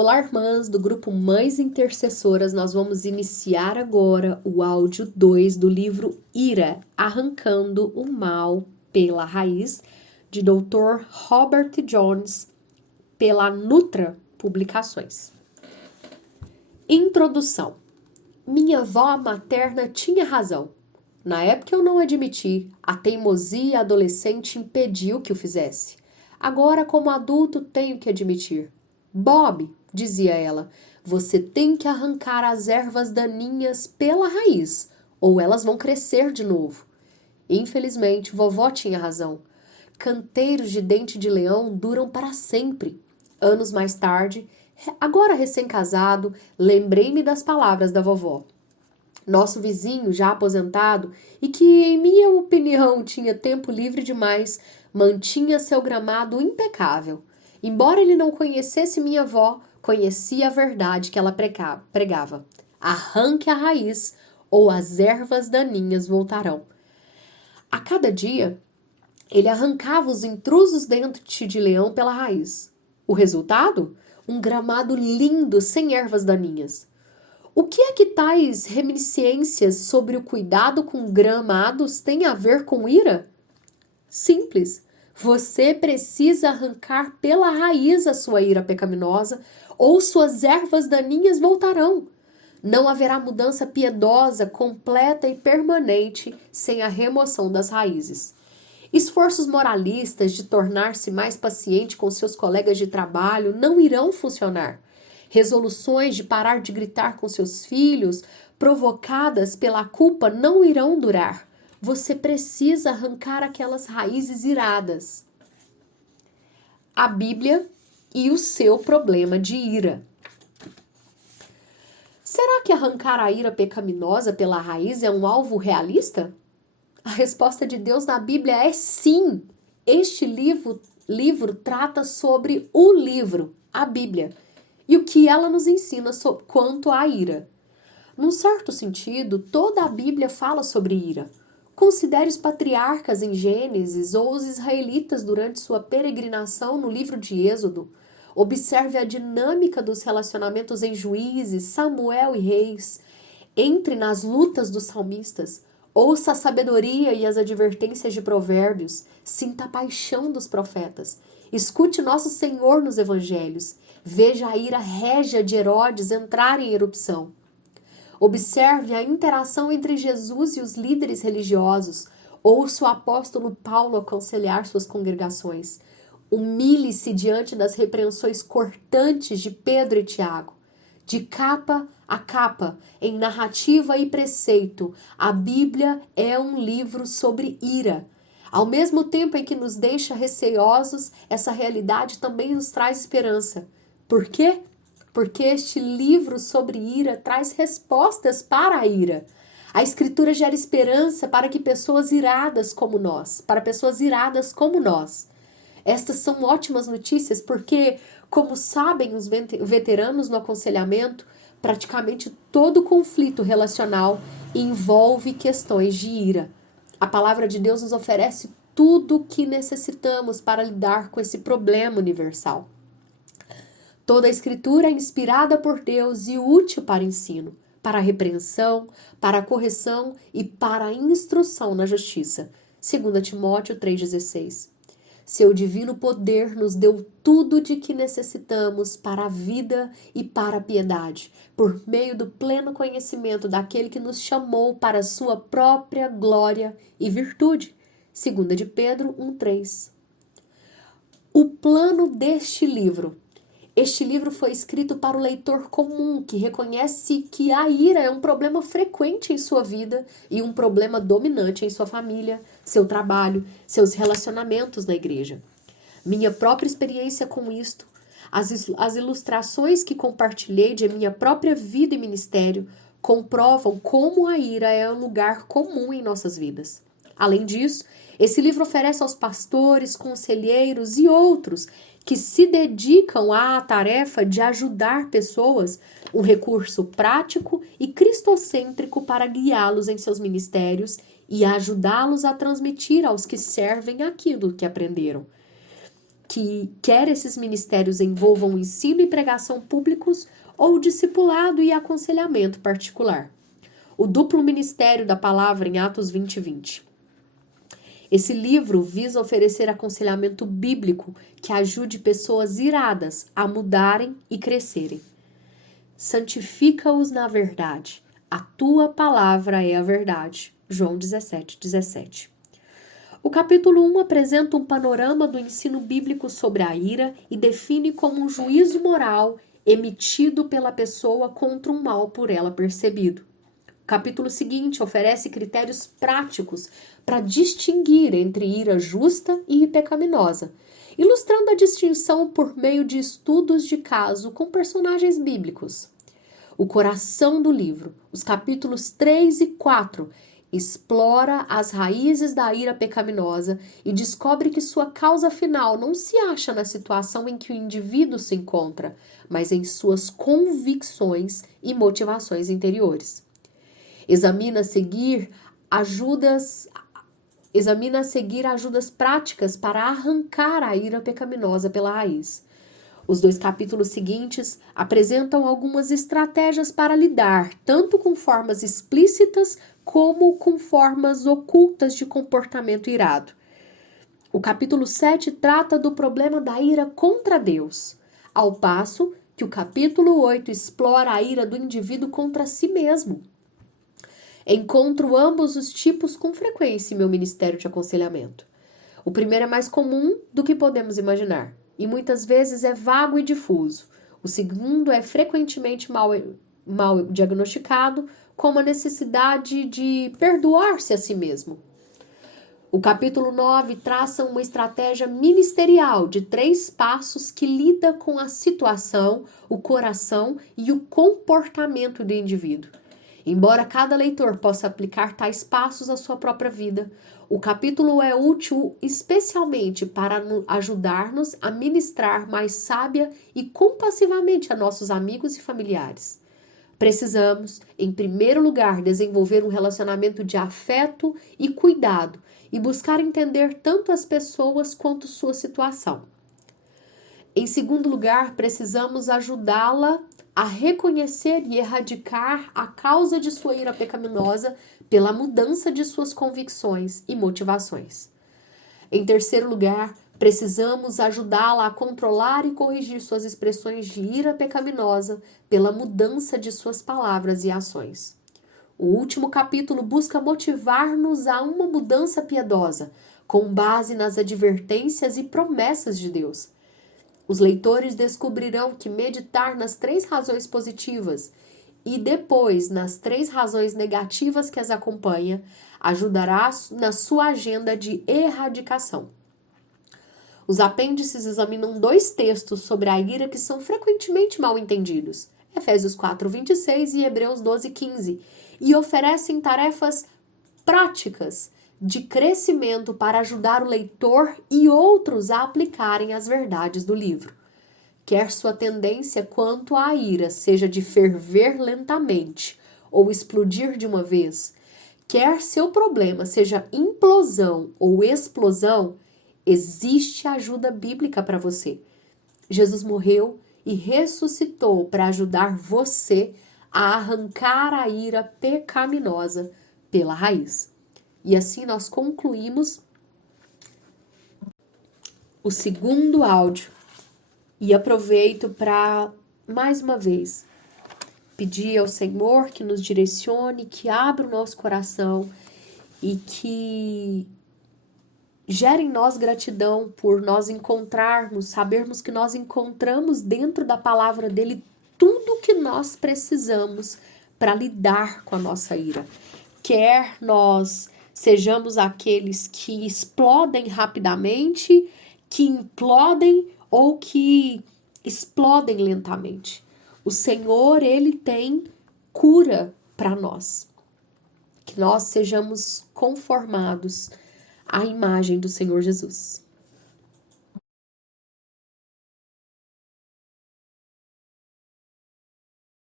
Olá, irmãs do grupo Mães Intercessoras. Nós vamos iniciar agora o áudio 2 do livro Ira, Arrancando o Mal pela Raiz, de Dr. Robert Jones, pela Nutra Publicações. Introdução. Minha avó materna tinha razão. Na época eu não admiti, a teimosia adolescente impediu que o fizesse. Agora, como adulto, tenho que admitir. Bob, dizia ela, você tem que arrancar as ervas daninhas pela raiz, ou elas vão crescer de novo. Infelizmente, vovó tinha razão. Canteiros de dente de leão duram para sempre. Anos mais tarde, agora recém-casado, lembrei-me das palavras da vovó. Nosso vizinho, já aposentado, e que, em minha opinião, tinha tempo livre demais, mantinha seu gramado impecável. Embora ele não conhecesse minha avó, conhecia a verdade que ela pregava. Arranque a raiz, ou as ervas daninhas voltarão. A cada dia, ele arrancava os intrusos dente de leão pela raiz. O resultado? Um gramado lindo, sem ervas daninhas. O que é que tais reminiscências sobre o cuidado com gramados têm a ver com ira? Simples. Você precisa arrancar pela raiz a sua ira pecaminosa, ou suas ervas daninhas voltarão. Não haverá mudança piedosa, completa e permanente sem a remoção das raízes. Esforços moralistas de tornar-se mais paciente com seus colegas de trabalho não irão funcionar. Resoluções de parar de gritar com seus filhos, provocadas pela culpa, não irão durar. Você precisa arrancar aquelas raízes iradas. A Bíblia e o seu problema de ira. Será que arrancar a ira pecaminosa pela raiz é um alvo realista? A resposta de Deus na Bíblia é sim. Este livro trata sobre o livro, a Bíblia, e o que ela nos ensina quanto à ira. Num certo sentido, toda a Bíblia fala sobre ira. Considere os patriarcas em Gênesis ou os israelitas durante sua peregrinação no livro de Êxodo. Observe a dinâmica dos relacionamentos em Juízes, Samuel e Reis. Entre nas lutas dos salmistas. Ouça a sabedoria e as advertências de Provérbios. Sinta a paixão dos profetas. Escute nosso Senhor nos evangelhos. Veja a ira régia de Herodes entrar em erupção. Observe a interação entre Jesus e os líderes religiosos. Ouça o apóstolo Paulo aconselhar suas congregações. Humilhe-se diante das repreensões cortantes de Pedro e Tiago. De capa a capa, em narrativa e preceito, a Bíblia é um livro sobre ira. Ao mesmo tempo em que nos deixa receosos, essa realidade também nos traz esperança. Por quê? Porque este livro sobre ira traz respostas para a ira. A Escritura gera esperança para pessoas iradas como nós. Estas são ótimas notícias porque, como sabem os veteranos no aconselhamento, praticamente todo conflito relacional envolve questões de ira. A palavra de Deus nos oferece tudo o que necessitamos para lidar com esse problema universal. Toda a Escritura é inspirada por Deus e útil para ensino, para a repreensão, para a correção e para a instrução na justiça. 2 Timóteo 3,16. Seu divino poder nos deu tudo de que necessitamos para a vida e para a piedade, por meio do pleno conhecimento daquele que nos chamou para a sua própria glória e virtude. 2 de Pedro 1,3. O plano deste livro. Este livro foi escrito para o leitor comum, que reconhece que a ira é um problema frequente em sua vida e um problema dominante em sua família, seu trabalho, seus relacionamentos na igreja. Minha própria experiência com isto, as ilustrações que compartilhei de minha própria vida e ministério, comprovam como a ira é um lugar comum em nossas vidas. Além disso, esse livro oferece aos pastores, conselheiros e outros que se dedicam à tarefa de ajudar pessoas um recurso prático e cristocêntrico para guiá-los em seus ministérios e ajudá-los a transmitir aos que servem aquilo que aprenderam. que quer esses ministérios envolvam ensino e pregação públicos ou discipulado e aconselhamento particular. O duplo ministério da palavra em Atos 20:20. Esse livro visa oferecer aconselhamento bíblico que ajude pessoas iradas a mudarem e crescerem. Santifica-os na verdade. A tua palavra é a verdade. João 17:17. O capítulo 1 apresenta um panorama do ensino bíblico sobre a ira e define como um juízo moral emitido pela pessoa contra um mal por ela percebido. O capítulo seguinte oferece critérios práticos para distinguir entre ira justa e pecaminosa, ilustrando a distinção por meio de estudos de caso com personagens bíblicos. O coração do livro, os capítulos 3 e 4, explora as raízes da ira pecaminosa e descobre que sua causa final não se acha na situação em que o indivíduo se encontra, mas em suas convicções e motivações interiores. Examina a seguir ajudas práticas para arrancar a ira pecaminosa pela raiz. Os 2 capítulos seguintes apresentam algumas estratégias para lidar tanto com formas explícitas como com formas ocultas de comportamento irado. O capítulo 7 trata do problema da ira contra Deus, ao passo que o capítulo 8 explora a ira do indivíduo contra si mesmo. Encontro ambos os tipos com frequência em meu ministério de aconselhamento. O primeiro é mais comum do que podemos imaginar, e muitas vezes é vago e difuso. O segundo é frequentemente mal diagnosticado, como a necessidade de perdoar-se a si mesmo. O capítulo 9 traça uma estratégia ministerial de 3 passos que lida com a situação, o coração e o comportamento do indivíduo. Embora cada leitor possa aplicar tais passos à sua própria vida, o capítulo é útil especialmente para ajudar-nos a ministrar mais sábia e compassivamente a nossos amigos e familiares. Precisamos, em primeiro lugar, desenvolver um relacionamento de afeto e cuidado e buscar entender tanto as pessoas quanto sua situação. Em segundo lugar, precisamos ajudá-la a reconhecer e erradicar a causa de sua ira pecaminosa pela mudança de suas convicções e motivações. Em terceiro lugar, precisamos ajudá-la a controlar e corrigir suas expressões de ira pecaminosa pela mudança de suas palavras e ações. O último capítulo busca motivar-nos a uma mudança piedosa, com base nas advertências e promessas de Deus. Os leitores descobrirão que meditar nas 3 razões positivas e depois nas 3 razões negativas que as acompanham ajudará na sua agenda de erradicação. Os apêndices examinam 2 textos sobre a ira que são frequentemente mal entendidos, Efésios 4:26 e Hebreus 12:15, e oferecem tarefas práticas de crescimento para ajudar o leitor e outros a aplicarem as verdades do livro. Quer sua tendência quanto à ira seja de ferver lentamente ou explodir de uma vez, quer seu problema seja implosão ou explosão, existe ajuda bíblica para você. Jesus morreu e ressuscitou para ajudar você a arrancar a ira pecaminosa pela raiz. E assim nós concluímos o segundo áudio e aproveito para, mais uma vez, pedir ao Senhor que nos direcione, que abra o nosso coração e que gere em nós gratidão por nós sabermos que nós encontramos dentro da palavra dele tudo que nós precisamos para lidar com a nossa ira. Quer nós sejamos aqueles que explodem rapidamente, que implodem ou que explodem lentamente. O Senhor, ele tem cura para nós. Que nós sejamos conformados à imagem do Senhor Jesus.